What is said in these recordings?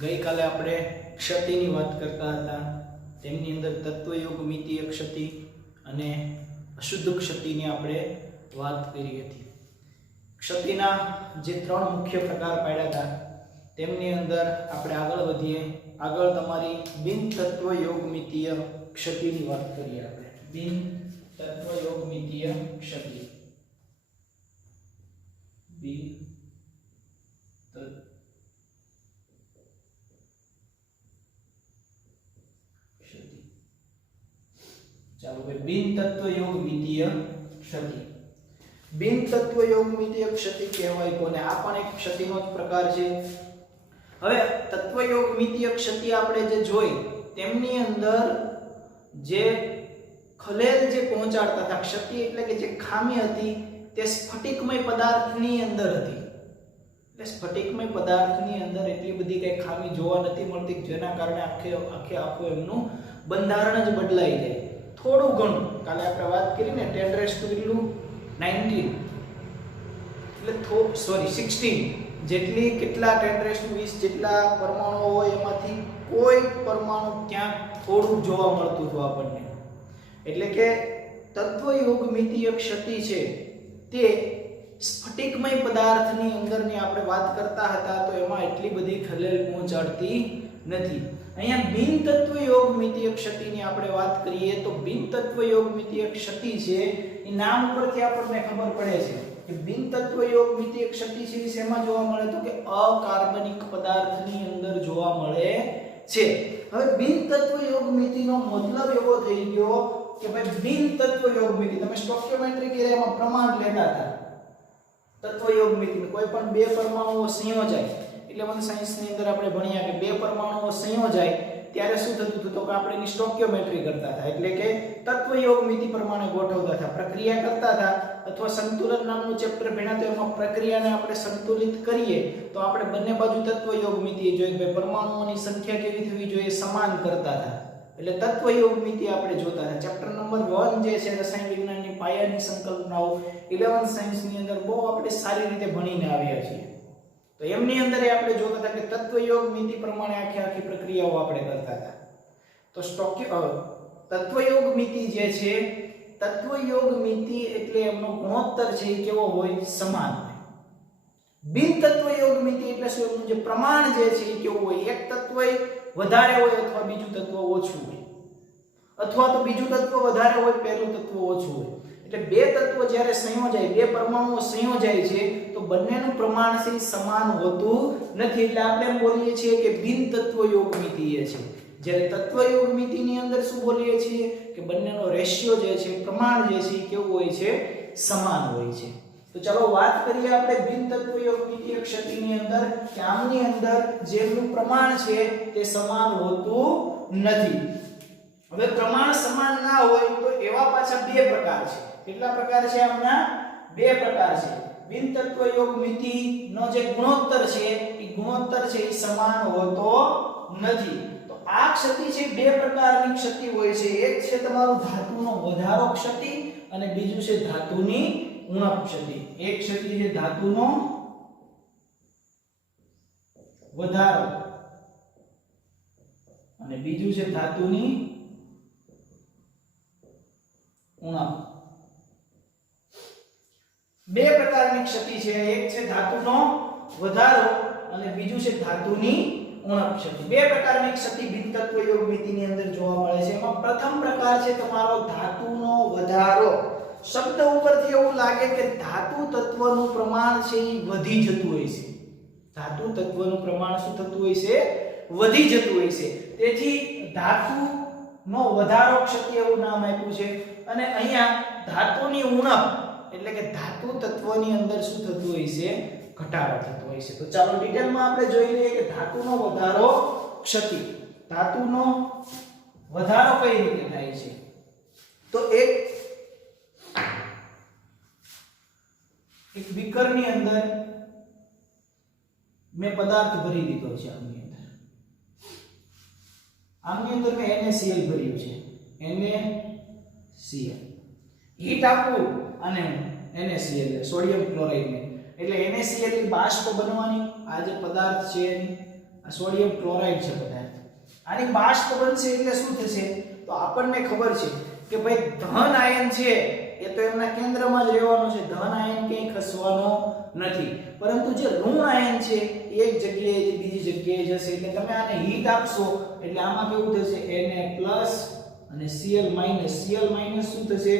ગઈકાલે આપણે ક્ષતિની વાત કરતા હતા. તેમની અંદર તત્વયોગમિતીય ક્ષતિ અને અશુદ્ધ ક્ષતિની આપણે વાત કરી હતી. ક્ષતિના જે ત્રણ મુખ્ય પ્રકાર પાડ્યા હતા તેમની અંદર આપણે આગળ વધીએ. આગળ તમારી બિન તત્વયોગમિતીય ક્ષતિની વાત કરીએ. આપણે બિન તત્વયોગમિતીય ક્ષતિ, બિન ચાલો ભાઈ, બિન તત્વયોગમિતીય ક્ષતિ. બિન તત્વયોગમિતીય ક્ષતિ કહેવાય કોને? આ પણ એક ક્ષતિનો જ પ્રકાર છે. હવે તત્વયોગમિતીય ક્ષતિ આપણે જે જોઈ તેમની અંદર જે ખલેલ જે પહોંચાડતા હતા, ક્ષતિ એટલે કે જે ખામી હતી તે સ્ફટિકમય પદાર્થની અંદર હતી. એટલે સ્ફટિકમય પદાર્થની અંદર એટલી બધી કઈ ખામી જોવા નથી મળતી જેના કારણે આખું એમનું બંધારણ જ બદલાઈ જાય. થોડું ઘણું કાલે આપણે વાત કરી ને 10⁻19 એટલે સોરી 16 જેટલી કેટલા 10⁻20 જેટલા પરમાણુ હોય એમાંથી કોઈ પરમાણુ ક્યાંક થોડું જોવા મળતું હતું આપણને. એટલે કે તત્વયોગમિતીય ક્ષતિ છે તે સ્ફટિકમય પદાર્થની અંદરની આપણે વાત કરતા હતા તો એમાં એટલી બધી ખલેલ પહોંચાડતી નથી. અહીંયા બિન તત્વયોગમિતીય ક્ષતિની આપણે વાત કરીએ તો બિન તત્વયોગમિતીય ક્ષતિ છે એ નામ ઉપરથી આપણને ખબર પડે છે કે બિન તત્વયોગમિતીય ક્ષતિ છે શેમાં જોવા મળે તો કે અકાર્બનિક પદાર્થની અંદર જોવા મળે છે. હવે બિન તત્વયોગમિતિનો મતલબ એવો થઈ ગયો કે ભાઈ બિન તત્વયોગમિતિ તમે સ્ટોઇકિયોમેટ્રી ક્રિયામાં પ્રમાણ લેતા હતા. તત્વયોગમિતિ કોઈ પણ બે પરમાણુઓ સંયોજાય એટલે મને સાયન્સની અંદર આપણે ભણ્યા કે બે પરમાણુઓ સંયોજાય ત્યારે શું થતું હતું તો કે આપણે એની સ્ટોઇકિયોમેટ્રી કરતા હતા. એટલે કે તત્વયોગમિતિ પ્રમાણે ગોઠવતા હતા, પ્રક્રિયા કરતા હતા. અથવા સંતુલન નામનું ચેપ્ટર ભણ્યા તો એમાં પ્રક્રિયાને આપણે સંતુલિત કરીએ તો આપણે બંને બાજુ તત્વયોગમિતિ જોઈએ કે પરમાણુઓની સંખ્યા કેવી થવી જોઈએ, સમાન કરતા હતા. એટલે તત્વયોગમિતિ આપણે જોતા હતા. ચેપ્ટર નંબર 1 જે છે રસાયણ વિજ્ઞાનની પાયાની સંકલ્પનાઓ 11th સાયન્સની અંદર બહુ આપણે સારી રીતે ભણીને આવ્યા છીએ. તો એમની અંદર આપણે જોતા હતા કે તત્વયોગમિતિ પ્રમાણે આખી પ્રક્રિયાઓ આપણે કરતા હતા. તો તત્વયોગમિતિ જે છે, તત્વયોગમિતિ એટલે એમનો ગુણોત્તર છે એ કેવો હોય? સમાન હોય. બિન તત્વયોગમિતિ એટલે શું? એનું જે પ્રમાણ જે છે એ કેવું હોય? એક તત્વ વધારે હોય અથવા બીજું તત્વ ઓછું હોય, અથવા તો બીજું તત્વ વધારે હોય પહેલું તત્વ ઓછું હોય. એટલે બે તત્વો જ્યારે સંયોજાય, બે પરમાણુઓ સંયોજાય છે તો બંનેનું પ્રમાણ છે સમાન હોતું નથી. એટલે આપણે એમ બોલીએ છીએ કે બિન તત્વયોગમિતીય છે. જ્યારે તત્વયોગમિતિની અંદર શું બોલીએ છીએ કે બંનેનો રેશિયો જે છે, પ્રમાણ જે છે એ કેવું હોય છે? સમાન હોય છે. તો ચાલો વાત કરીએ આપણે બિન તત્વયોગમિતીય ક્ષતિની અંદર કે આમની અંદર જેનું પ્રમાણ છે તે સમાન હોતું નથી. હવે પ્રમાણ સમાન ના હોય તો એવા પાછા બે પ્રકાર છે. કેટલા પ્રકાર છે? આમના બે પ્રકાર છે. બિન તત્વયોગમિતિનો જે ગુણોત્તર છે એ ગુણોત્તર છે એ સમાન હોતો નથી. તો આ ક્ષતિ છે બે પ્રકારની ક્ષતિ હોય છે. એક છે તમારું ધાતુનો વધારો ક્ષતિ અને બીજું છે ધાતુની ઉણપ ક્ષતિ. એક ક્ષતિ છે ધાતુનો વધારો અને બીજું છે ધાતુની ઉણપ. બે પ્રકારની ક્ષતિ છે. એક છે ધાતુનો વધારો અને બીજું છે ધાતુની ઉણપ ક્ષતિ. બે પ્રકારની ક્ષતિ બિન તત્વયોગમિતિની અંદર જોવા મળે છે. એમાં પ્રથમ પ્રકાર છે તમારો ધાતુનો વધારો. શબ્દ ઉપરથી એવું લાગે કે ધાતુ તત્વનું પ્રમાણ છે એ વધી જતું હોય છે. ધાતુ તત્વનું પ્રમાણ શું થતું હોય છે? વધી જતું હોય છે. તેથી ધાતુનો વધારો ક્ષતિ એવું નામ આપ્યું છે. અને અહીંયા ધાતુની ઉણપ એટલે કે ધાતુ તત્વની અંદર શું થતું હોય છે? ઘટાડો થતો હોય છે. તો ચાલો ડિટેલમાં આપણે જોઈ લઈએ કે ધાતુનો વધારો ક્ષતિ. ધાતુનો વધારો કઈ રીતે થાય છે? તો એક બીકરની અંદર મેં પદાર્થ ભરી દીધો છે. આમની અંદર મેં NaCl ભર્યું છે. NaCl હીટ આપું અને NaCl સોડિયમ ક્લોરાઇડ ને એટલે NaCl ની બાષ્પ બનવાની આ જે પદાર્થ છે આ સોડિયમ ક્લોરાઇડ છે પદાર્થ. આની બાષ્પ બનશે એટલે શું થશે? તો આપણને ખબર છે કે ભાઈ ધન આયન છે એ તો એમના કેન્દ્રમાં જ રહેવાનો છે, ધન આયન ક્યાંય ખસવાનો નથી. પરંતુ જે ઋણ આયન છે એ એક જગ્યાએથી બીજી જગ્યાએ જશે. એટલે તમે આને હીટ આપશો એટલે આમાં કેવું થશે? Na+ અને Cl-. Cl- શું થશે?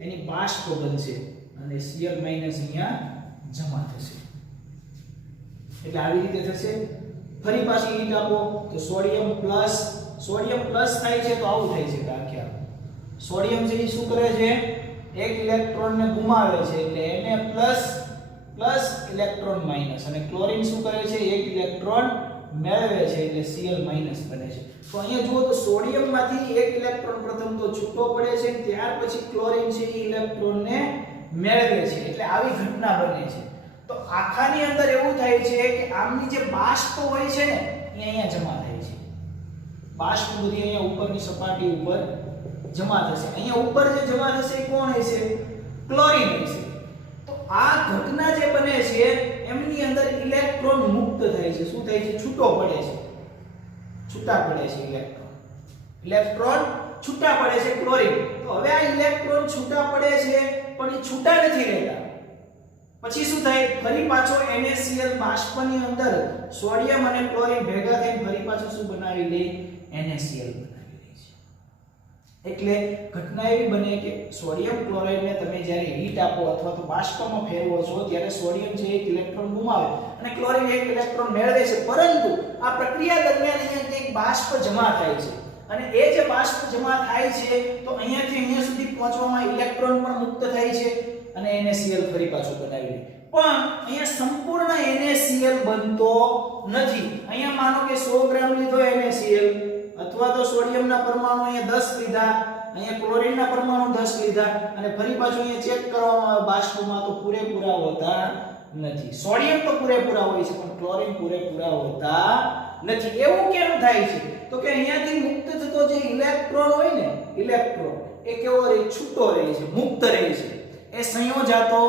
એની બાષ્પ બનશે અને Cl- અહીંયા જમા થશે. એટલે આવી રીતે થશે. ફરી પાછી હીટ આપો તો સોડિયમ પ્લસ થાય છે તો આવું થાય છે કે આખે સોડિયમ છે એ શું કરે છે? એક ઇલેક્ટ્રોન ને ગુમાવે છે એટલે Na+ ઇલેક્ટ્રોન માઈનસ, અને ક્લોરીન શું કરે છે? એક ઇલેક્ટ્રોન મેળવે છે એટલે Cl- બને છે. તો અહીંયા જુઓ તો સોડિયમ માંથી એક ઇલેક્ટ્રોન પ્રથમ તો છૂટો પડે છે, ત્યાર પછી ક્લોરીન છે એ ઇલેક્ટ્રોન ને મેળવે છે. એટલે આવી ઘટના બને છે. તો આખાની અંદર એવું થાય છે કે આમની જે બાષ્પ હોય છે ને એ અહીંયા જમા થાય છે. બાષ્પ બધી અહીંયા ઉપરની સપાટી ઉપર જમા થશે. અહીંયા ઉપર જે જમા થશે એ કોણ હશે? ક્લોરીન હશે. તો આ ઘટના જે બને છે એમની અંદર ઇલેક્ટ્રોન મુક્ત થાય છે. શું થાય છે? છૂટો પડે છે. છૂટા પડે છે ઇલેક્ટ્રોન છૂટા પડે છે ક્લોરીન. તો હવે આ ઇલેક્ટ્રોન છૂટા પડે છે પણ એ છૂટા નથી રહેતા. પછી શું થાય? ફરી પાછો NaCl બાષ્પની અંદર સોડિયમ અને ક્લોરીન ભેગા થઈને ફરી પાછું શું બનાવી લે? NaCl બનાવી લે છે. એટલે ઘટના એવી બને કે સોડિયમ ક્લોરાઇડને તમે જ્યારે હીટ આપો અથવા તો બાષ્પમાં ફેરવો છો ત્યારે સોડિયમ છે એક ઇલેક્ટ્રોન ગુમાવે અને ક્લોરીન એક ઇલેક્ટ્રોન મેળવે છે. પરંતુ આ પ્રક્રિયા દરમિયાન અહીંયા એક બાષ્પ જમા થાય છે અને એ જે બાષ્પ જમા થાય છે તો અહીંયાથી અહીંયા સુધી પહોંચવામાં ઇલેક્ટ્રોન પણ મુક્ત થાય છે અને NaCl ફરી પાછું બનાવી લે. પણ અહીંયા સંપૂર્ણ NaCl બનતો નથી. અહીંયા માનો કે 100 ગ્રામ લીધો NaCl અથવા તો સોડિયમના પરમાણુ અહીંયા 10 લીધા, અહીંયા ક્લોરીનના પરમાણુ 10 લીધા અને ફરી પાછું અહીંયા ચેક કરવામાં આવે બાષ્પમાં તો પૂરેપૂરા હોતા નથી. સોડિયમ તો પૂરેપૂરા હોય છે પણ ક્લોરીન પૂરેપૂરા હોતા નથી. એવું કેમ થાય છે? તો કે અહીંયાથી મુક્ત થતો જે ઇલેક્ટ્રોન હોય ને, ઇલેક્ટ્રોન એ કેવો રહે? છૂટો રહે છે, મુક્ત રહે છે. એ સંયોજાતો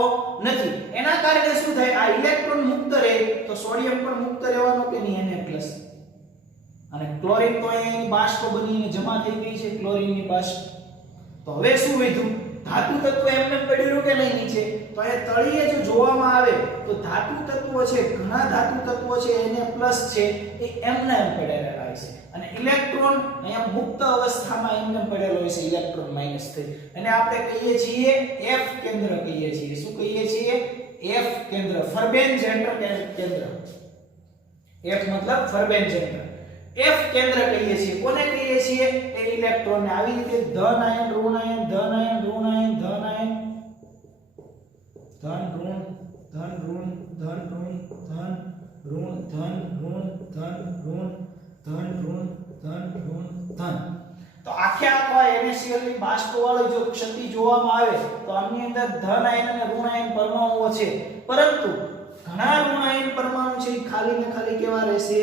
નથી. એના કારણે શું થાય? આ ઇલેક્ટ્રોન મુક્ત રહે તો સોડિયમ પણ મુક્ત રહેવાનો કે નહીં? Na+ અને ક્લોરીન તો અહીંયા બાષ્પ બનીને જમા થઈ ગઈ છે, ક્લોરીનની બાષ્પ. તો હવે શું વધ્યું? ધાતુ તત્વ એમને પડ્યું કે નહીં નીચે? તો એ તળિયે જો જોવામાં આવે તો ધાતુ તત્વો છે, ઘણા ધાતુ તત્વો છે Na+ છે એ એમને એમ પડેલા હોય છે અને ઇલેક્ટ્રોન અહીંયા મુક્ત અવસ્થામાં એમને પડેલો હોય છે ઇલેક્ટ્રોન માઈનસ થઈ. અને આપણે કહીએ છીએ F કેન્દ્ર કહીએ છીએ. શું કહીએ છીએ? F કેન્દ્ર, ફર્બેન-ઝેન્ટર કેન્દ્ર. F મતલબ ફર્બેન-ઝેન્ટર. F કેન્દ્ર કહીએ છીએ. કોને કહીએ છીએ? એ ઇલેક્ટ્રોનને. આવી રીતે ધન આયન, ઋણ આયન, ધન આયન, ઋણ આયન, ધન આયન, ધન ઋણ, ધન ઋણ, ધન ઋણ, ધન ઋણ, ધન ઋણ, ધન ઋણ, ધન ઋણ, ધન ઋણ, ધન. તો આખે આખો NaCl ની બાષ્પવાળો જો ક્ષતિ જોવામાં આવે તો આની અંદર ધન આયન અને ઋણ આયન પરમાણુઓ છે. પરંતુ ઘણા ઋણ આયન પરમાણુ છે એ ખાલી ને ખાલી કેવા રહેશે?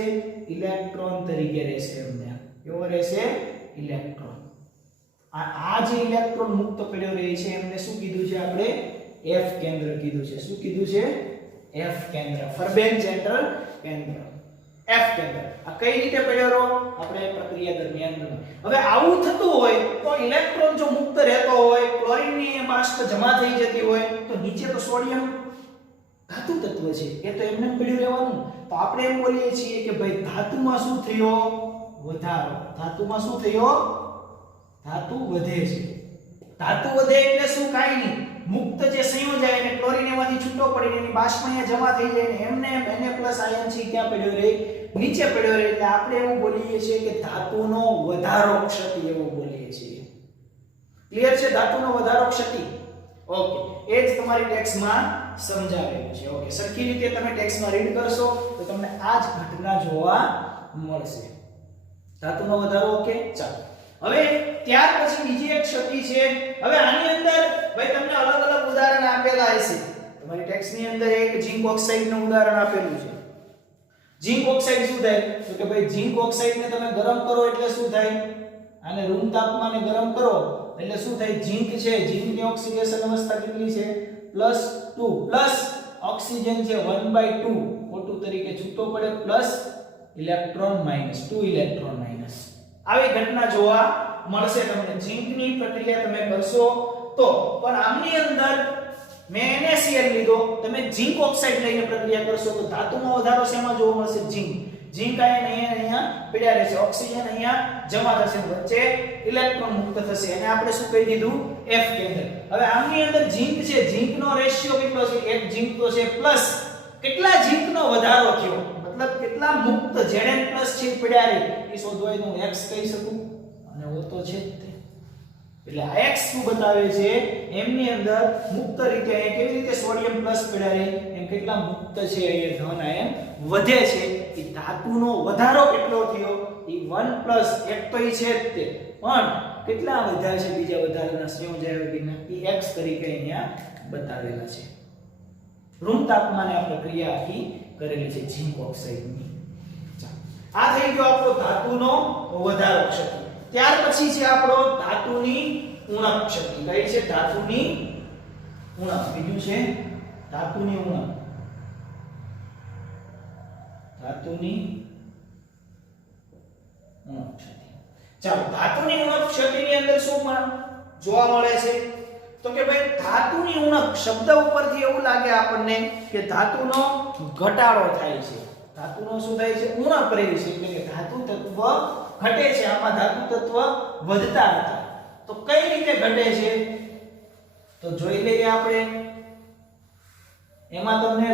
ઇલેક્ટ્રોન તરીકે રહેશે. એમને કેવો રહેશે? ઇલેક્ટ્રોન. આ જે ઇલેક્ટ્રોન મુક્ત પડ્યો રહે છે એમને શું કીધું છે આપણે? F કેન્દ્ર કીધું છે. શું કીધું છે? F કેન્દ્ર, ફર્બેન-ઝેન્ટર કેન્દ્ર, F કેન્દ્ર. આ કઈ રીતે પડ્યો રહો? આપણે પ્રક્રિયા દરમિયાન બને. હવે આવું થતું હોય તો ઇલેક્ટ્રોન જો મુક્ત રહેતો હોય, ક્લોરીનની બાષ્પ જમા થઈ જતી હોય તો નીચે તો સોડિયમ ધાતુ તત્વ છે એ તો એમને પડ્યું રહેવાનું. તો આપણે એમ બોલીએ છીએ કે ભાઈ ધાતુમાં શું થયો? વધારો. ધાતુમાં શું થયો? ધાતુ વધે છે. ધાતુ વધે એટલે શું? કાઈ નહીં, મુક્ત જે સંયોજાય અને ક્લોરીન એમાંથી છૂટો પડીને એની બાષ્પ અહીંયા જમા થઈ જાય ને એમને Na+ આયન છે ક્યાં પડ્યો રહે? નીચે પડ્યો રહે. એટલે આપણે એવું બોલીએ છીએ કે ધાતુનો વધારો ક્ષતિ એવું બોલીએ છીએ. ક્લિયર છે? ધાતુનો વધારો ક્ષતિ. ઓકે, એ જ તમારી ટેક્સ્ટમાં સમજાવેલું છે. ઓકે, સરખી રીતે તમે ટેક્સ્ટમાં રીડ કરશો તો તમને આ જ ઘટના જોવા મળશે. ધાતુનો વધારો. ઓકે, ચાલો. હવે ત્યાર પછી બીજી એક ક્ષતિ છે. હવે આની અંદર ભાઈ તમને અલગ અલગ ઉદાહરણ આપેલા હશે. તમારી ટેક્સ્ટની અંદર એક ઝિંક ઓક્સાઇડનું ઉદાહરણ આપેલું છે. ઝિંક ઓક્સાઇડ શું થાય? તો કે ભાઈ ઝિંક ઓક્સાઇડને તમે ગરમ કરો એટલે શું થાય? આને રૂમ તાપમાને ગરમ કરો એટલે શું થાય? ઝિંક છે, ઝિંકની ઓક્સિડેશન અવસ્થા કેટલી છે? +2 પ્લસ ઓક્સિજન છે 1/2 O2 તરીકે છૂટો પડે ઇલેક્ટ્રોન માઈનસ 2 ઇલેક્ટ્રોન માઈનસ આવી ઘટના જોવા મળશે તમને ઝિંકની પ્રક્રિયા તમે કરશો તો પણ આમની અંદર મેં NaCl લીધો તમે ઝિંક ઓક્સાઇડ લઈને પ્રક્રિયા કરશો તો ધાતુમાં વધારો શેમાં જોવા મળશે ઝિંક આયન અહીંયા પીડ્યા રહેશે ઓક્સિજન અહીંયા જમા થશે વચ્ચે ઇલેક્ટ્રોન મુક્ત થશે અને આપણે શું કહી દીધું F કેન્દ્ર હવે આમની અંદર ઝિંક છે ઝિંકનો રેશિયો કેટલો છે એક ઝિંક તો છે પ્લસ કેટલા ઝિંકનો વધારો થયો મતલબ કેટલા મુક્ત Zn પ્લસ છે પીડ્યા રહી એ શોધવાય તો X કહી શકું અને ઓ તો છે જ તે એટલે આ X શું બતાવે છે એમની અંદર મુક્ત રીતે અહીંયા કેવી રીતે સોડિયમ પ્લસ પીડ્યા રહી એમ કેટલા મુક્ત છે અહીંયા ધન આયન વધે છે એ ધાતુનો વધારો કેટલો થયો એ 1 પ્લસ એક તો ઈ છે જ તે પણ કેટલા વધ્યા છે બીજા વધારાના સંયોજક વિના એ X તરીકે અહીંયા બતાવેલા છે રૂમ તાપમાને આ પ્રક્રિયા આખી કરેલી છે ઝિંક ઓક્સાઇડની આ થઈ ગયો આપણો ધાતુનો વધારો ક્ષતિ ત્યાર પછી છે આપણો ધાતુની ઉણપ ક્ષતિ કઈ છે ધાતુની ઉણપ બીજું છે ધાતુની ઉણપ ધાતુની ઉણપ ક્ષતિ ચાલો ધાતુની ઉણપ ક્ષતિની અંદર શું જોવા મળે છે તો કે ભાઈ ધાતુની ઉણપ શબ્દ ઉપરથી એવું લાગે આપણને કે ધાતુનો ઘટાડો થાય છે ધાતુનો શું થાય છે ઉણપ રહે છે એટલે કે ધાતુ તત્વ ઘટે છે આમાં ધાતુ તત્વ વધતા હતા તો કઈ રીતે ઘટે છે તો જોઈ લઈએ આપણે એમાં તમને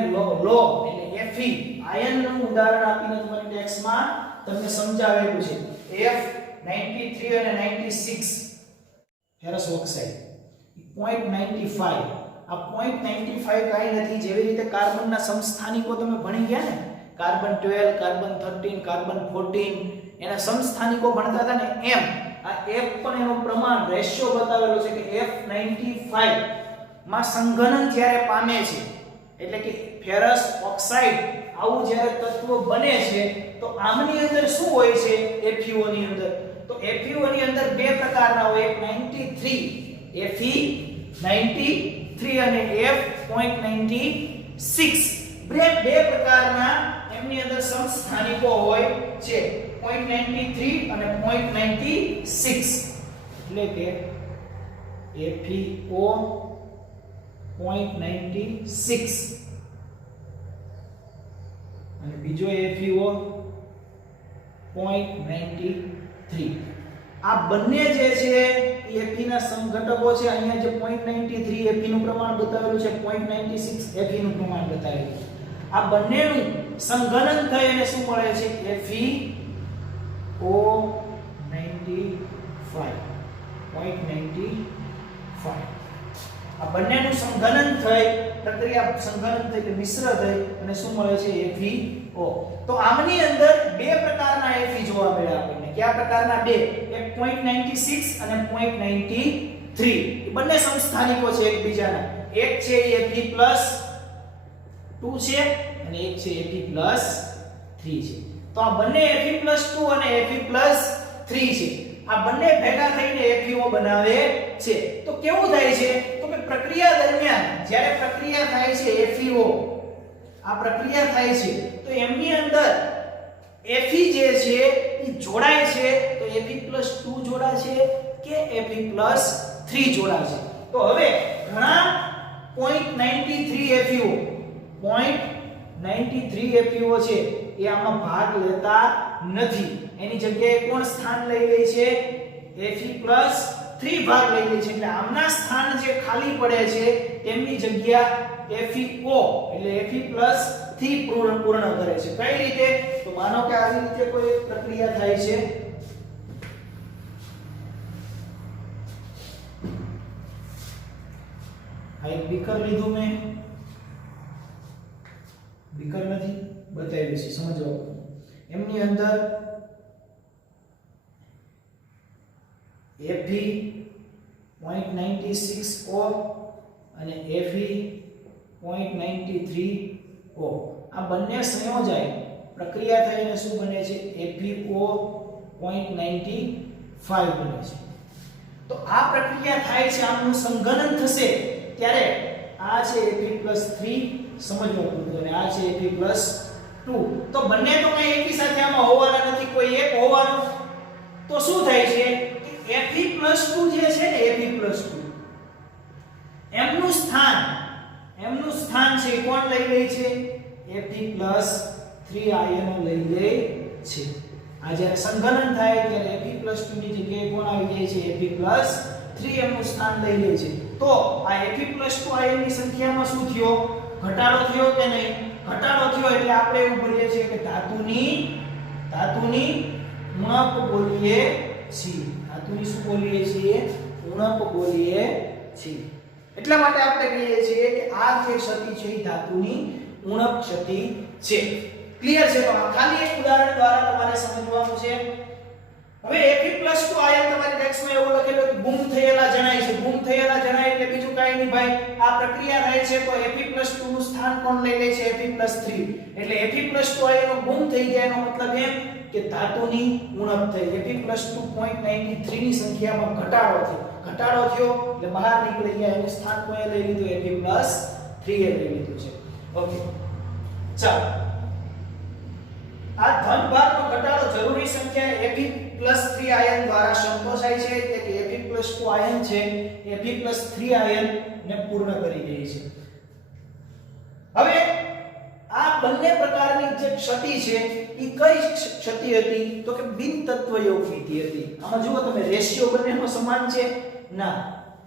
લો એટલે Fe આયનનું ઉદાહરણ આપીને તમારી ટેક્સ્ટમાં તમને સમજાવેલું છે F93 અને 96 ફેરસ ઓક્સાઇડ 0.95 આ 0.95 કાઈ નથી જેવી રીતે કાર્બનના સમસ્થાનિકો તમે ભણી ગયા ને કાર્બન 12 કાર્બન 13 કાર્બન 14 એના સમસ્થાનિકો ભણતા હતા ને એમ આ F પણ એનું પ્રમાણ રેશિયો બતાવેલો છે કે F95 માં સંઘનન જ્યારે પામે છે એટલે કે ફેરસ ઓક્સાઇડ આવું જ્યારે તત્વ બને છે તો આમની અંદર શું હોય છે FeO ની અંદર તો FeO ની અંદર બે પ્રકારના હોય એક 93 Fe93 અને F.96 બે પ્રકારના એમની અંદર સમસ્થાનિકો હોય છે 0.93 અને 0.96 એટલે કે FeO 0.96 અને બીજો FeO 0.93 આ બંને જે છે એ Fe ના સમઘટકો છે અહીંયા જે 0.93 Fe નું પ્રમાણ બતાવેલું છે 0.96 Fe નું પ્રમાણ બતાવેલું છે આ બંનેનું સંઘનન થઈ અને શું મળે છે FeO95 આ બંનેનું સંઘનન થઈ પ્રક્રિયા સંઘનન થઈ કે મિશ્ર થઈ અને શું મળે છે FeO તો આમની અંદર બે પ્રકારના Fe જોવા મળ્યા આપણને કયા પ્રકારના બે એક 0.96 અને 0.93 બંને સમસ્થાનિકો છે એકબીજાના એક છે Fe+2 છે અને એક છે Fe+3 છે તો આ બંને Fe+2 અને Fe+3 છે આ બંને ભેગા થઈને FeO બનાવે છે તો કેવું થાય છે તો કે પ્રક્રિયા દરમિયાન જ્યારે પ્રક્રિયા થાય છે FeO આ પ્રક્રિયા થાય છે તો એમની અંદર Fe જે છે એ જોડાય છે તો Fe+2 જોડાશે કે Fe+3 જોડાશે તો હવે ઘણા 0.93 FeO 0.93 FeO છે એ આમાં ભાગ લેતા નથી એની જગ્યાએ કોણ સ્થાન લઈ લે છે Fe+3 ભાગ લઈ લે છે એટલે આમના સ્થાન જે ખાલી પડે છે તેમની જગ્યા FeO એટલે Fe+3 પૂર્ણ કરે છે કઈ રીતે તો માનો કે આવી રીતે કોઈ પ્રક્રિયા થાય છે આ એક બીકર લીધું મેં બીકર નથી બતાવ્યું છે સમજો એમની અંદર Fe 0.96O અને Fe 0.93O આ બંને સંયોજાય પ્રક્રિયા થઈને શું બને છે FeO 0.95 બને છે તો આ પ્રક્રિયા થાય છે આમનું સંઘનન થશે ત્યારે આ છે Fe+3 સમજવું પડતું અને આ છે Fe+2 2 તો બંને તો કઈ એકી સાથે આમાં હોવાના નથી, કોઈ એક હોવાનું, તો શું થાય છે કે Fe+2 જે છે ને Fe+2 એમનું સ્થાન છે કોણ લઈ લે છે? Fe+3 આયનો લઈ લે છે. આ જ્યારે સંઘનન થાય ત્યારે Fe+2 ની જગ્યાએ કોણ આવી જાય છે? Fe+3 એમનું સ્થાન લઈ લે છે. તો આ Fe+2 આયનની સંખ્યામાં શું થયો? ઘટાડો થયો કે નહીં? ઘટાડો થયો એટલે આપણે એવું બોલીએ છીએ કે ધાતુની ઉણપ બોલીએ છીએ. ધાતુની શું બોલીએ છીએ? ઉણપ બોલીએ છીએ. એટલા માટે આપણે કહીએ છીએ કે આ જે ક્ષતિ છે એ ધાતુની ઉણપ ક્ષતિ છે. ક્લિયર છે? તો ખાલી એક ઉદાહરણ દ્વારા તમારે સમજવાનું છે. હવે Fe+2 આયન તમારી ટેક્સ્ટમાં એવું લખેલું કે ગુમ થયેલા જણાય છે. ગુમ થયેલા જણાય એટલે બીજું કાંઈ નહીં ભાઈ, આ પ્રક્રિયા થાય છે તો Fe+2 નું સ્થાન કોણ લઈ લે છે? Fe+3. એટલે Fe+2 આયનો ગુમ થઈ ગયા એનો મતલબ એમ કે ધાતુની ઉણપ થઈ. Fe+2 0.93 ની સંખ્યામાં ઘટાડો થયો એટલે બહાર નીકળી ગયા. એનું સ્થાન કોણે લઈ લીધું? Fe+3 એ લઈ લીધું છે. ઓકે, ચાલો. આ ધનભારનો ઘટાડો જરૂરી સંખ્યા Fe+3 આયન દ્વારા સંતોષાય છે, એટલે કે Fe+2 આયન છે એ Fe+3 આયનને પૂર્ણ કરી દે છે. હવે આ બંને પ્રકારની જે ક્ષતિ છે એ કઈ ક્ષતિ હતી? તો કે બિન તત્વયોગમિતિ હતી. આમાં જુઓ તમે રેશિયો બંનેનો સમાન છે? ના,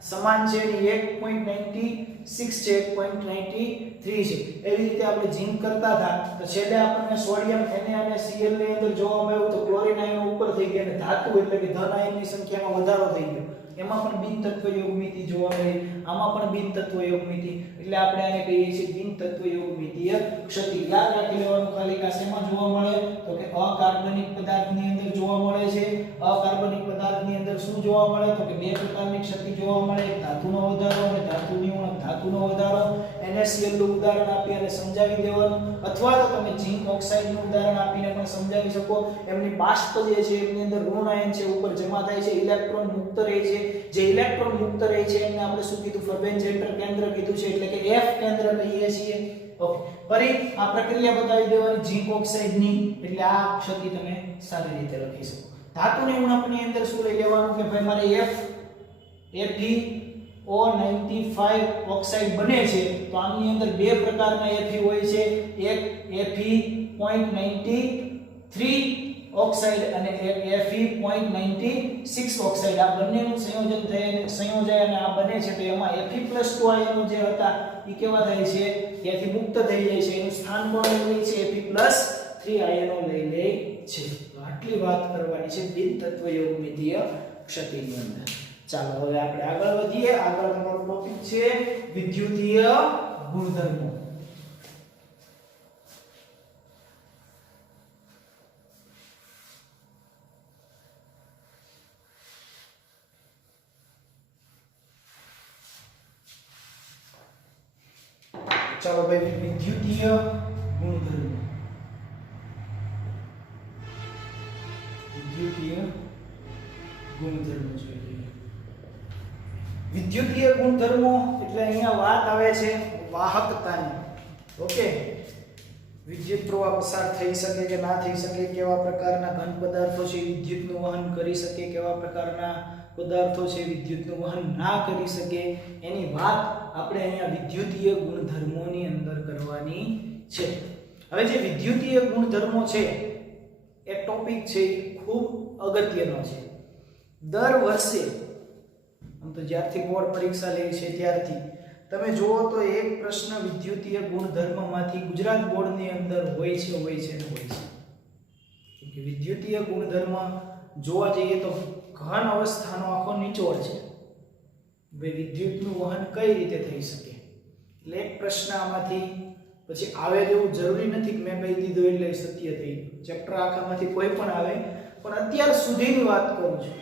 સમાન છે ની 1.96 છે, 1.93 છે. એવી રીતે આપણે ઝિંક કરતા હતા તો છેલ્લે આપણને સોડિયમ Na અને Cl ની અંદર જોવા મળ્યું તો ક્લોરીન આયનો ઉપર થઈ ગયા અને ધાતુ એટલે કે ધન આયનની સંખ્યામાં વધારો થઈ ગયો. એમાં પણ બિન તત્વયોગમિતિ જોવા મળી. આમાં પણ બિન તત્વયોગમિતિ એટલે આપણે આને કહીએ છીએ બિન તત્વયોગમિતિય ક્ષતિ. યાદ રાખી લેવાનું ખાલી કે શેમાં જોવા મળે? તો કે અકાર્બનિક પદાર્થની અંદર જોવા મળે છે. અકાર્બનિક પદાર્થની અંદર શું જોવા મળે? તો કે બે પ્રકારની ક્ષતિ જોવા મળે. એક ધાતુનો વધારો અને ધાતુની ઉણપ. ધાતુનો વધારો NaCl નું ઉદાહરણ આપી અને સમજાવી દેવાનું, અથવા તો તમે ઝિંક ઓક્સાઇડનું ઉદાહરણ આપીને પણ સમજાવી શકો. એમની બાષ્પ જે છે એમની અંદર ઋણ આયન છે ઉપર જમા થાય છે, ઇલેક્ટ્રોન મુક્ત રહે છે. જે ઇલેક્ટ્રોન મુક્ત રહે છે એમને આપણે શું કીધું? ફર્બેન્ઝેન્ટર કેન્દ્ર કીધું છે, એટલે કે F કેન્દ્ર કહીએ છીએ. ઓકે, ફરી આ પ્રક્રિયા બતાવી દેવાની ઝિંક ઓક્સાઇડની, એટલે આ ક્ષતિ તમે સારી રીતે લખી શકો. ધાતુની ઉણપની અંદર શું લઈ લેવાનું કે ભાઈ મારે FeO95 ઓક્સાઇડ બને છે તો આની અંદર બે પ્રકારના Fe હોય છે. એક Fe.93 ઓક્સાઇડ અને એક Fe.96 ઓક્સાઇડ. આ બંનેનું સંયોજન અને આ બને છે તો એમાં Fe+2 આયનો જે હતા એ કેવા થાય છે? ત્યાંથી મુક્ત થઈ જાય છે. એનું સ્થાન કોણ લઈ લે છે? Fe+3 આયનો લઈ લે છે. તો આટલી વાત કરવાની છે બિન તત્વયોગમિતિય ક્ષતિની અંદર. ચાલો હવે આપણે આગળ વધીએ. આગળનો ટોપિક છે વિદ્યુતીય ગુણધર્મો. ચાલો ભાઈ, વિદ્યુતીય ગુણધર્મો. વિદ્યુતીય ગુણધર્મો જોઈએ. વિદ્યુતીય ગુણધર્મો એટલે અહીંયા વાત આવે છે વાહકતાની. ઓકે, વિદ્યુત પ્રવાહ પસાર થઈ શકે કે ના થઈ શકે, કેવા પ્રકારના ઘન પદાર્થો છે વિદ્યુતનું વહન કરી શકે, કેવા પ્રકારના પદાર્થો છે વિદ્યુતનું વહન ના કરી શકે, એની વાત આપણે અહીંયા વિદ્યુતીય ગુણધર્મોની અંદર કરવાની છે. હવે જે વિદ્યુતીય ગુણધર્મો છે એ ટોપિક છે ખૂબ અગત્યનો છે. દર વર્ષે આમ તો જ્યારથી બોર્ડ પરીક્ષા લે છે ત્યારથી તમે જુઓ તો એક પ્રશ્ન વિદ્યુતીય ગુણધર્મમાંથી ગુજરાત બોર્ડની અંદર હોય છે. કે વિદ્યુતીય ગુણધર્મ જોવા જઈએ તો ઘન અવસ્થાનો આખો નિચોડ છે. ભાઈ વિદ્યુતનું વહન કઈ રીતે થઈ શકે, એટલે એક પ્રશ્ન આમાંથી પછી આવે એવું જરૂરી નથી કે મેં કહી દીધું એટલે સત્ય થઈ ગયું. ચેપ્ટર આખામાંથી કોઈ પણ આવે, પણ અત્યાર સુધીની વાત કરું છું.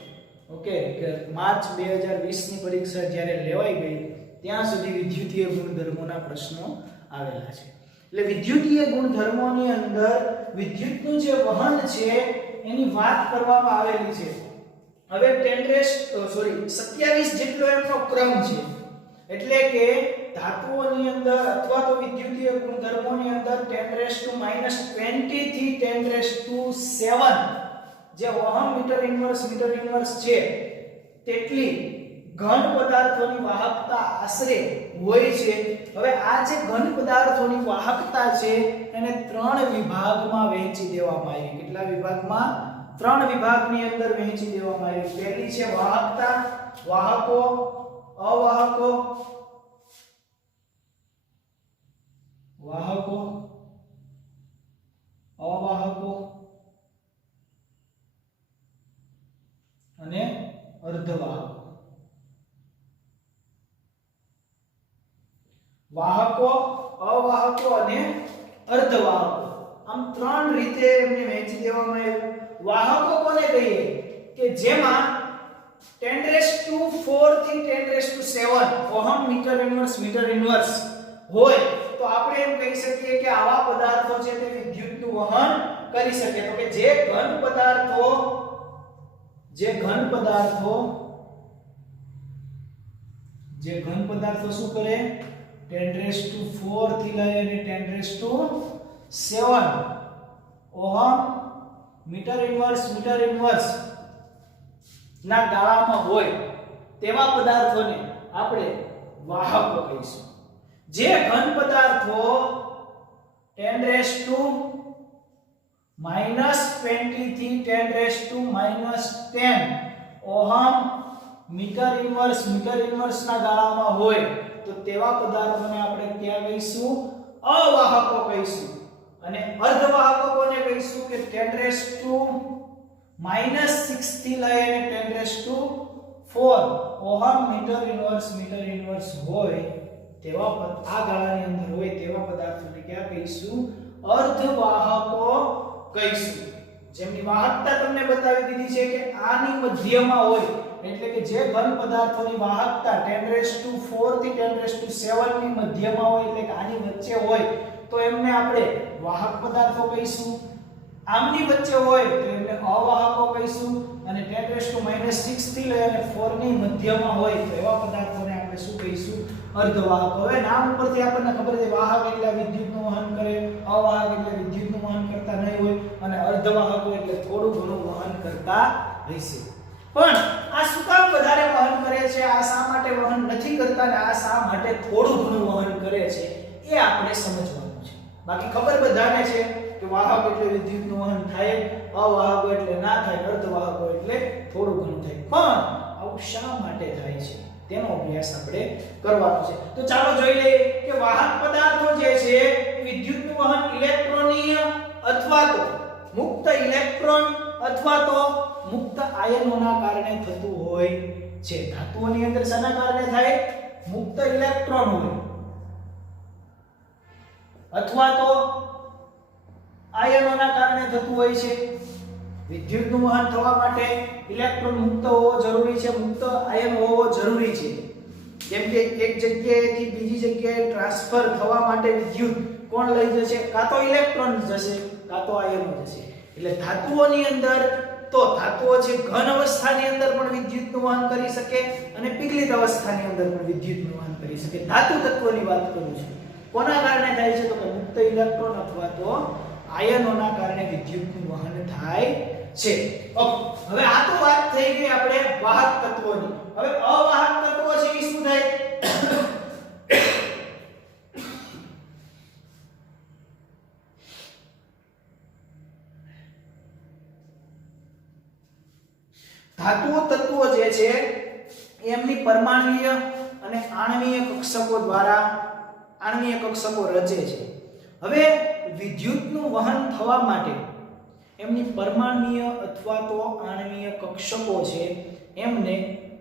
ઓકે, કે માર્ચ 2020 ની પરીક્ષા જ્યારે લેવાઈ ગઈ ત્યાં સુધી વિદ્યુતીય ગુણધર્મોના પ્રશ્નો આવેલા છે. એટલે વિદ્યુતીય ગુણધર્મોની અંદર વિદ્યુતનું જે વહન છે એની વાત કરવામાં આવેલી છે. હવે 27 જેટલો એમનો ક્રમ છે, એટલે કે ધાતુઓની અંદર અથવા તો વિદ્યુતીય ગુણધર્મોની અંદર 10⁻⁻20 થી 10⁻7 જે ઓહમ મીટર ઇન્વર્સ છે તેટલી ઘન પદાર્થોની વાહકતા આશરે હોય છે. હવે આ જે ઘન પદાર્થોની વાહકતા છે એને 3 વિભાગમાં વહેંચી દેવામાં આવી. કેટલા વિભાગમાં? 3 વિભાગની અંદર વહેંચી દેવામાં આવી. પહેલી છે વાહકતા, વાહકો, અવાહકો, વાહકો, અવાહકો અને અર્ધવાહકો. વાહકો, અવાહકો અને અર્ધવાહકો, આમ 3 રીતે એમને વહેંચી દેવામાં આવ્યું. વાહકો કોને કહીએ? કે જેમાં 10⁻⁴ થી 10⁻�7 ઓહમ મીટર ઇન્વર્સ હોય તો આપણે એમ કહી શકીએ કે આવા પદાર્થો છે તે વિદ્યુતનું વહન કરી શકે. તો કે જે ઘન પદાર્થો શું કરે? 10⁻⁴ થી લઈ અને 10⁻�7 ઓહમ મીટર ઇન્વર્સ ના ગાળામાં હોય તેવા પદાર્થોને આપણે વાહકો કહીશું. જે ઘન પદાર્થો 10⁻⁻20 થી 10⁻⁻10 ઓહમ મીટર ઇન્વર્સ ના ગાળામાં હોય તો તેવા પદાર્થોને આપણે ક્યાં કહીશું? અવાહકો કહીશું. અને અર્ધવાહકો કોને કહીશું? કે 10⁻⁻6 થી લઈ અને 10⁻⁴ ઓહમ મીટર ઇન્વર્સ હોય તેવા આ ગાળાની અંદર હોય તેવા પદાર્થોને ક્યાં કહીશું? અર્ધવાહકો કહીશું. જેમની વાહકતા તમને બતાવી દીધી છે કે આની મધ્યમાં હોય, એટલે કે જે ઘન પદાર્થોની વાહકતા 10⁻⁴ થી 10⁻�7 ની મધ્યમાં હોય, એટલે કે આની વચ્ચે હોય તો એમને આપણે વાહક પદાર્થો કહીશું. આમની વચ્ચે હોય તો એમને અવાહકો કહીશું. અને 10⁻⁻6 થી લઈ અને 4 ની મધ્યમાં હોય તો એવા પદાર્થોને આપણે શું કહીશું? અર્ધવાહક. હવે નામ ઉપરથી આપણને ખબર છે વાહક એટલે વિદ્યુતનું વહન કરે, અવાહક એટલે વિદ્યુતનું વહન કરતા નહીં હોય, અને અર્ધવાહકો એટલે થોડું ઘણું વહન કરતા હશે. પણ આ શું કામ વધારે વહન કરે છે, આ શા માટે વહન નથી કરતા અને આ શા માટે થોડું ઘણું વહન કરે છે એ આપણે સમજવાનું છે. બાકી ખબર બધાને છે કે વાહક એટલે વિદ્યુતનું વહન થાય, અવાહકો એટલે ના થાય, અર્ધવાહકો એટલે થોડું ઘણું થાય. પણ આવું શા માટે થાય છે તેનો અભ્યાસ આપણે કરવાનો છે. તો ચાલો જોઈ લઈએ કે વાહક પદાર્થો જે છે એ વિદ્યુતનું વહન ઇલેક્ટ્રોનીય અથવા તો મુક્ત ઇલેક્ટ્રોન અથવા તો મુક્ત આયનોના કારણે થતું હોય છે. ધાતુઓની અંદર શાના કારણે થાય? મુક્ત ઇલેક્ટ્રોન હોય અથવા તો આયનોના કારણે થતું હોય છે. વિદ્યુતનું વહન થવા માટે ઇલેક્ટ્રોન મુક્ત હોવો જરૂરી છે, મુક્ત આયન હોવો જરૂરી છે. કેમ કે એક જગ્યાએથી બીજી જગ્યાએ ટ્રાન્સફર થવા માટે વિદ્યુત કોણ લઈ જશે? કાં તો ઇલેક્ટ્રોન જશે કાં તો આયનો જશે. એટલે ધાતુઓની અંદર તો ધાતુઓ છે ઘન અવસ્થાની અંદર પણ વિદ્યુતનું વહન કરી શકે અને પીગલિત અવસ્થાની અંદર પણ વિદ્યુતનું વહન કરી શકે. ધાતુ તત્વોની વાત કરું છું. કોના કારણે થાય છે? તો કે મુક્ત ઇલેક્ટ્રોન અથવા તો આયનોના કારણે વિદ્યુતનું વહન થાય છે. ઓકે, હવે આ તો વાત થઈ ગઈ આપણે વાહક તત્વોની. હવે અવાહક તત્વો છે એ શું થાય? ધાતુઓ તત્વો જે છે એમની પરમાણ્વીય અને આણ્વીય કક્ષકો દ્વારા આણ્વીય કક્ષકો રચે છે. હવે વિદ્યુતનું વહન થવા માટે એમની પરમાણ્વીય અથવા તો આણ્વીય કક્ષકો છે એમને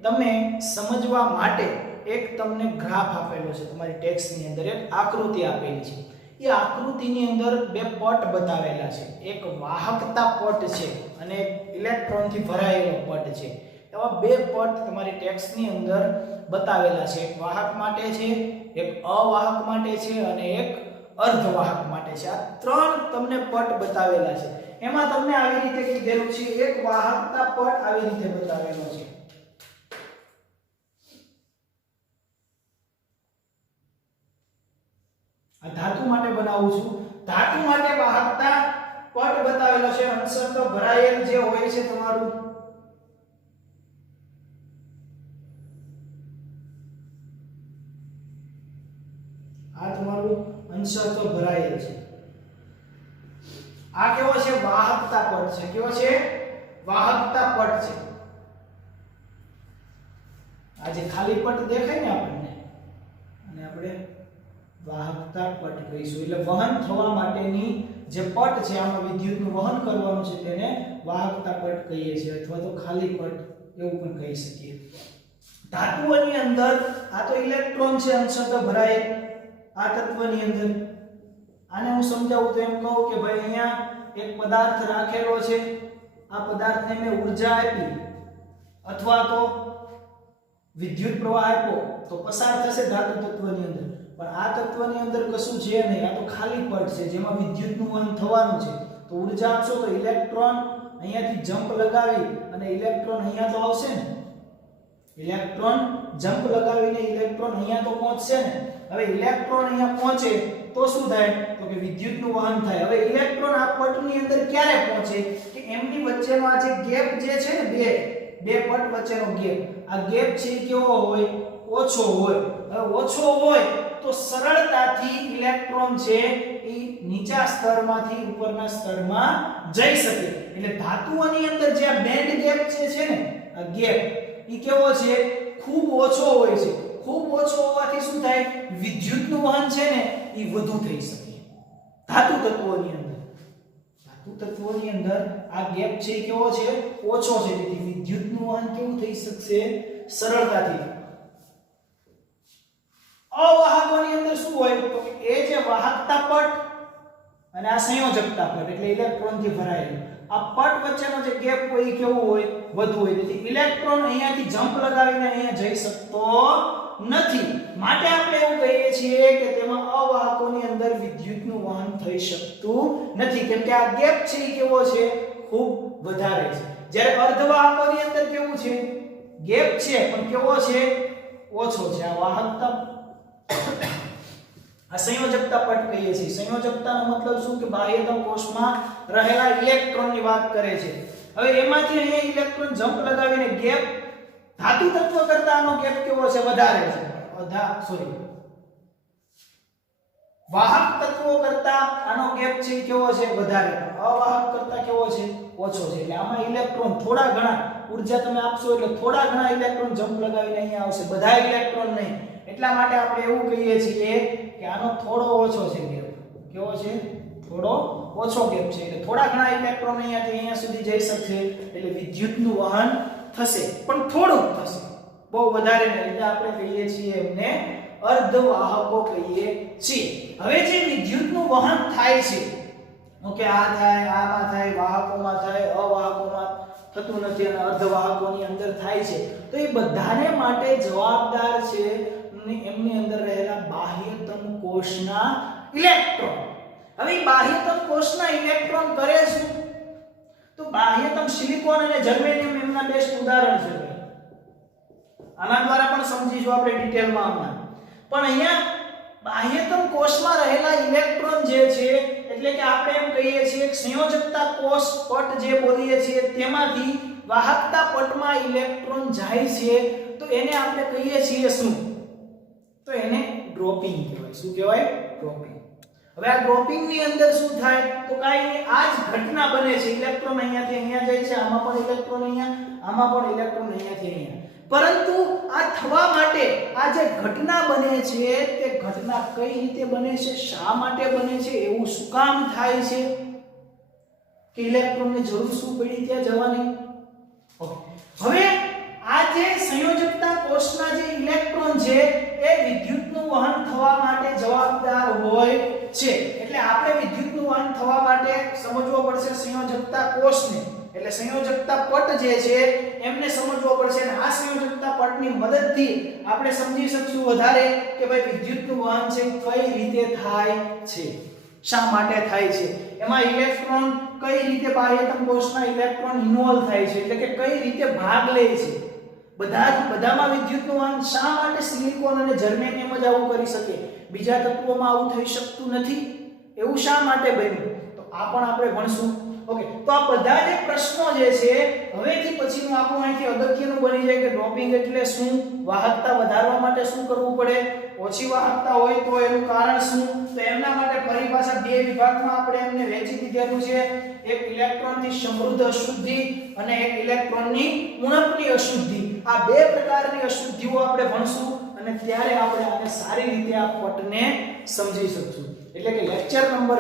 તમે સમજવા માટે એક તમને ગ્રાફ આપેલો છે, તમારી ટેક્સ્ટની અંદર એક આકૃતિ આપેલી છે. એ આકૃતિની અંદર બે પટ બતાવેલા છે. એક વાહકતા પટ છે અને એક ઇલેક્ટ્રોનથી ભરાયેલો પટ છે. એવા બે પટ તમારી ટેક્સ્ટની અંદર બતાવેલા છે. એક વાહક માટે છે, એક અવાહક માટે છે અને એક અર્ધવાહક માટે છે. આ ત્રણ તમને પટ બતાવેલા છે. એમાં તમને આવી રીતે કીધેલું છે એક વાહકતા પટ આવી રીતે બતાવેલો છે. ધાતુ માટે બનાવું છું. ધાતુ માટે વાહકતા પટ બતાવેલો છે, અંશતઃ ભરાયેલ જે હોય છે તમારું આ તમારું અંશતઃ ભરાયેલ છે. આ કેવો છે? વાહકતા પટ છે. કેવો છે? વાહકતા પટ છે. આ જે ખાલી પટ દેખાય ને આપણને, અને આપણે વાહકતા પટ કહીશું. એટલે વહન થવા માટેની જે પટ છે, આમાં વિદ્યુતનું વહન કરવાનું છે, તેને વાહકતા પટ કહીએ છીએ, અથવા તો ખાલી પટ એવું પણ કહી શકીએ. ધાતુઓની અંદર આ તો ઇલેક્ટ્રોન છે અંશતઃ ભરાયેલ આ તત્વની અંદર. આને હું સમજાવું તો એમ કહું કે ભાઈ અહીંયા એક પદાર્થ રાખેલો છે, આ પદાર્થને મેં ઊર્જા આપી અથવા તો વિદ્યુત પ્રવાહ આપ્યો તો પસાર થશે ધાતુ તત્વની અંદર. પણ આ તત્વની અંદર કશું છે નહીં, આ તો ખાલી પટ છે જેમાં વિદ્યુતનું વહન થવાનું છે. તો ઊર્જા આપશો તો ઇલેક્ટ્રોન અહીંયાથી જમ્પ લગાવી અને ઇલેક્ટ્રોન અહીંયા તો આવશે ને, ઇલેક્ટ્રોન જમ્પ લગાવીને ઇલેક્ટ્રોન અહીંયા તો પહોંચશે ને. હવે ઇલેક્ટ્રોન અહીંયા પહોંચે તો શું થાય? તો કે વિદ્યુતનું વહન થાય. હવે ઇલેક્ટ્રોન આ પટની અંદર ક્યારે પહોંચે? કે એમની વચ્ચેનો આ જે ગેપ જે છે ને, બે પટ વચ્ચેનો ગેપ, આ ગેપ છે કેવો હોય? ઓછો હોય. હવે ઓછો હોય તો સરળતાથી ઇલેક્ટ્રોન છે એ નીચા સ્તરમાંથી ઉપરના સ્તરમાં જઈ શકે. એટલે ધાતુઓની અંદર જે આ બેન્ડ ગેપ છે ને, આ ગેપ એ કેવો છે? ખૂબ ઓછો હોય છે. ખૂબ ઓછો હોવાથી શું થાય? વિદ્યુતનું વહન છે ને એ વધુ થઈ શકે. ધાતુ તત્વોની અંદર આ ગેપ છે કેવો છે? ઓછો છે. તેથી વિદ્યુતનું વહન કેવું થઈ શકશે? સરળતાથી. અવાહકોની અંદર શું હોય? તો એ જે વાહકતા પટ અને આ સંયોજકતા પટ, એટલે ઇલેક્ટ્રોનથી ભરાયેલું આ પટ વચ્ચેનો જે ગેપ હોય એ કેવું હોય? વધુ હોય. તેથી ઇલેક્ટ્રોન અહીંયાથી જમ્પ લગાવીને અહીંયા જઈ શકતો નથી. માટે આપણે એવું કહીએ છીએ કે તેમાં અવાહકોની અંદર વિદ્યુતનું વહન થઈ શકતું નથી, કેમ કે આ ગેપ છે એ કેવો છે? ખૂબ વધારે છે. જ્યારે અર્ધવાહકોની અંદર કેવું છે? ગેપ છે પણ કેવો છે? ઓછો છે. આ વાહકતા આ સંયોજકતા પટ કહીએ છીએ. સંયોજકતાનો મતલબ શું? કે બાહ્યતમ કોષમાં રહેલા ઇલેક્ટ્રોનની વાત કરે છે. હવે એમાંથી અહીંયા ઇલેક્ટ્રોન જમ્પ લગાવીને ગેપ ધાતુ તત્વ કરતા આનો ગેપ કેવો છે? વધારે છે. વાહક તત્વો કરતા આનો ગેપ છે કેવો છે? વધારે. અવાહક કરતા કેવો છે? ઓછો છે. એટલે આમાં ઇલેક્ટ્રોન થોડા ઘણા ઊર્જા તમે આપશો એટલે થોડા ઘણા ઇલેક્ટ્રોન જમ્પ લગાવીને અહીંયા આવશે, બધા ઇલેક્ટ્રોન નહીં. એટલા માટે આપણે એવું કહીએ છીએ કે આનો થોડો ઓછો છે ગેપ. કેવો છે? થોડો ઓછો ગેપ છે. એટલે થોડા ઘણા ઇલેક્ટ્રોન અહીંયાથી અહીંયા સુધી જઈ શકશે, એટલે વિદ્યુતનું વહન થશે, પણ થોડુંક થશે, બહુ વધારે નહીં. એટલે આપણે કહીએ છીએ એમને અર્ધવાહકો કહીએ છીએ. હવે જે વિદ્યુતનું વહન થાય છે, ઓકે, આ થાય, આમાં થાય, વાહકોમાં થાય, અવાહકોમાં થતું નથી અને અર્ધવાહકોની અંદર થાય છે, તો એ બધાને માટે જવાબદાર છે એમની અંદર રહેલા બાહ્યતમ કોષના ઇલેક્ટ્રોન. હવે બાહ્યતમ કોષના ઇલેક્ટ્રોન કરે શું? તો બાહ્યતમ સિલિકોન અને જર્મેનિયમ એમના બેસ્ટ ઉદાહરણ છે. આના દ્વારા પણ સમજીશું આપણે ડિટેલમાં આમાં. પણ અહીંયા બાહ્યતમ કોષમાં રહેલા ઇલેક્ટ્રોન જે છે, એટલે કે આપણે એમ કહીએ છીએ કે સંયોજકતા કોષ પટ જે બોલીએ છીએ તેમાંથી વાહકતા પટમાં ઇલેક્ટ્રોન જાય છે, તો એને આપણે કહીએ છીએ શું? તો એને ડ્રોપિંગ કહેવાય. શું કહેવાય? ડ્રોપિંગ. હવે આ ડ્રોપિંગ ની અંદર શું થાય? તો કાઈ આ જ ઘટના બને છે. ઇલેક્ટ્રોન અહીંયાથી અહીંયા જાય છે, આમાં પણ ઇલેક્ટ્રોન અહીંયા, આમાં પણ ઇલેક્ટ્રોન અહીંયાથી અહીંયા. પરંતુ આ થવા માટે આ જે ઘટના બને છે તે ઘટના કઈ રીતે બને છે, શા માટે બને છે, એવું શું કામ થાય છે કે ઇલેક્ટ્રોનની જરૂર શું પડી ત્યાં જવાની? ઓકે, હવે આ જે સંયોજકતા કોષના જે ઇલેક્ટ્રોન છે એ વિદ્યુતનું વહન થવા માટે જવાબદાર હોય છે. એટલે આપણે વિદ્યુતનું વહન થવા માટે સમજવો પડશે સંયોજકતા કોષને, એટલે સંયોજકતા પટ જે છે એમને સમજવો પડશે. અને આ સંયોજકતા પટની મદદથી આપણે સમજી શકશું વધારે કે ભાઈ વિદ્યુતનું વહન છે કઈ રીતે થાય છે, શા માટે થાય છે, એમાં ઇલેક્ટ્રોન કઈ રીતે બાહ્યતમ કોષના ઇલેક્ટ્રોન ઇન્વોલ્વ થાય છે, એટલે કે કઈ રીતે ભાગ લે છે. બધામાં વિદ્યુતનું વહન શા માટે સિલિકોન અને જર્મેનિયમ જ આવું કરી શકે, બીજા તત્વોમાં આવું થઈ શકતું નથી? એવું શા માટે બન્યું? તો આ પણ આપણે ભણશું. ઓકે, તો આ બધા જે પ્રશ્નો જે છે હવેથી પછીનું આપણું અહીંથી અગત્યનું બની જાય કે ડોપિંગ એટલે શું, વાહકતા વધારવા માટે શું કરવું પડે, ઓછી વાહકતા હોય તો એનું કારણ શું. તો એમના માટે ફરી પાછા બે વિભાગમાં આપણે એમને વહેંચી દીધેલું છે. એક ઇલેક્ટ્રોનની સમૃદ્ધ અશુદ્ધિ અને એક ઇલેક્ટ્રોનની ઉણપની અશુદ્ધિ. આ બે પ્રકારની અશુદ્ધિઓ આપણે ભણશું અને ત્યારે આપણે આને સારી રીતે આ પટને સમજી શકશું. એટલે કે લેક્ચર નંબર